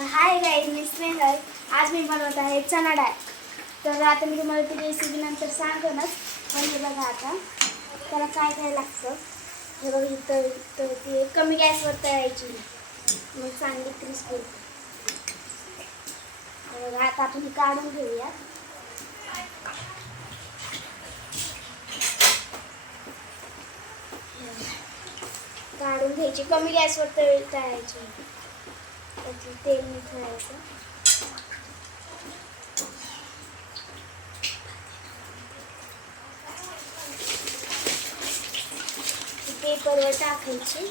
Hi guys, मी स्नेहल. आज मी बनवत आहे चणा डाळ. तर आता मी तुम्हाला ती रेसिपी नंतर सांगेनच. पण हे बघा आता त्याला काय काय लागतं. हे बघा इथं ती कमी गॅसवर तळायची, मग चांगली क्रिस्पी. बघा आता आपण ही काढून घेऊया. काढून घ्यायची, कमी गॅसवर तळायची. तेल ठेवायचं. पेपरवर टाकायची.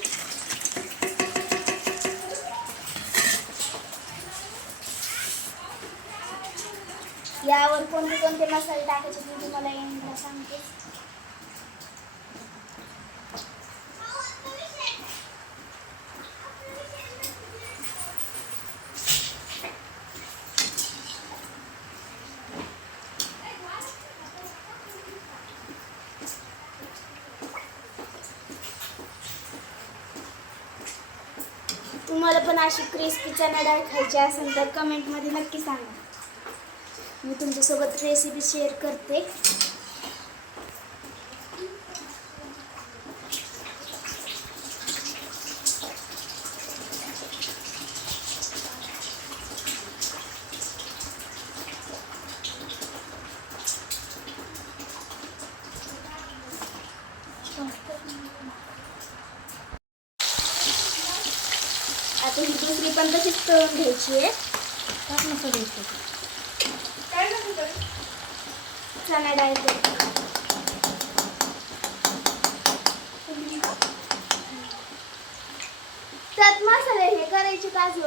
यावर कोणते कोणते मसाले टाकायचे ते तुम्हाला एंडला सांगते. तुम्हाला पण अशी क्रिस्पी चणा डाळ खायची असेल तर कमेंटमध्ये नक्की सांगा. मी तुमच्यासोबत रेसिपी शेअर करते. आता ही दुसरी पण तशीच तळून घ्यायची आहे. चणा डाळ त्यात मसाले हे करायचे काजू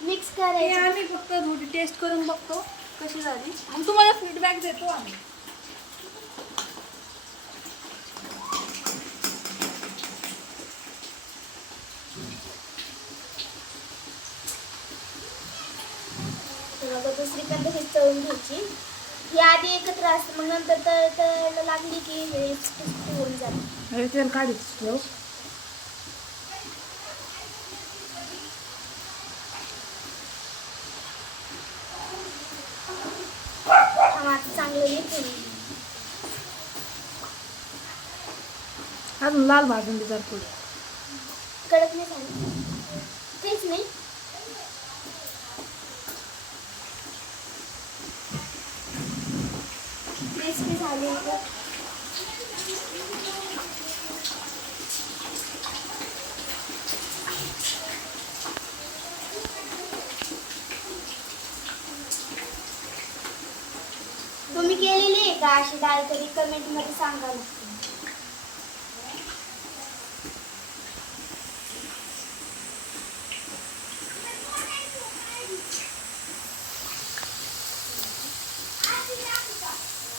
मिक्स करायचे. आम्ही फक्त थोडी टेस्ट करून बघतो कशी झाली, मग तुम्हाला फीडबॅक देतो आम्ही. दुसरी पण तशीच तळून घ्यायची. ही आधी एकत्र असते, मग नंतर तळायला लागली की हे होऊन जाते. तेल काढीच ठेव. आता चांगलं येते. अजून लाल भाजून जर पुढे कडक नाही झालं तेच नाही. क्रिस्पी झाली. तुम्ही केलेली आहे का अशी डाळ? तरी कमेंटमध्ये सांगा नक्की.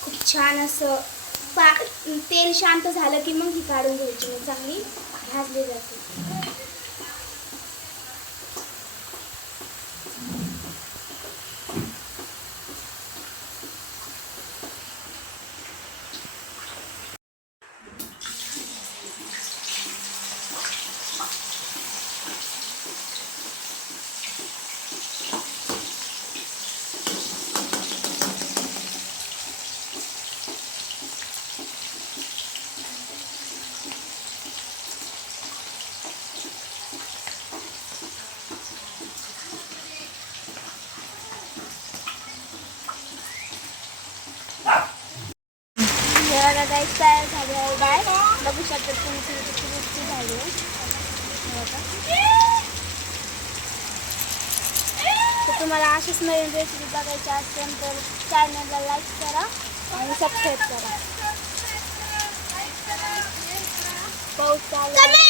खूप छान असं तेल शांत झालं की मग ही काढून घ्यायची, मग चांगली भाजली जाते. गाईस तयार झाली आहे डाळ. बघू शकता तुम्ही किती क्रिस्पी झाली आहे. तर तुम्हाला अशीच नवीन रेसिपी बघायची असेल तर चॅनलला लाईक करा आणि सबस्क्राईब करा. पाऊस चालू आहे.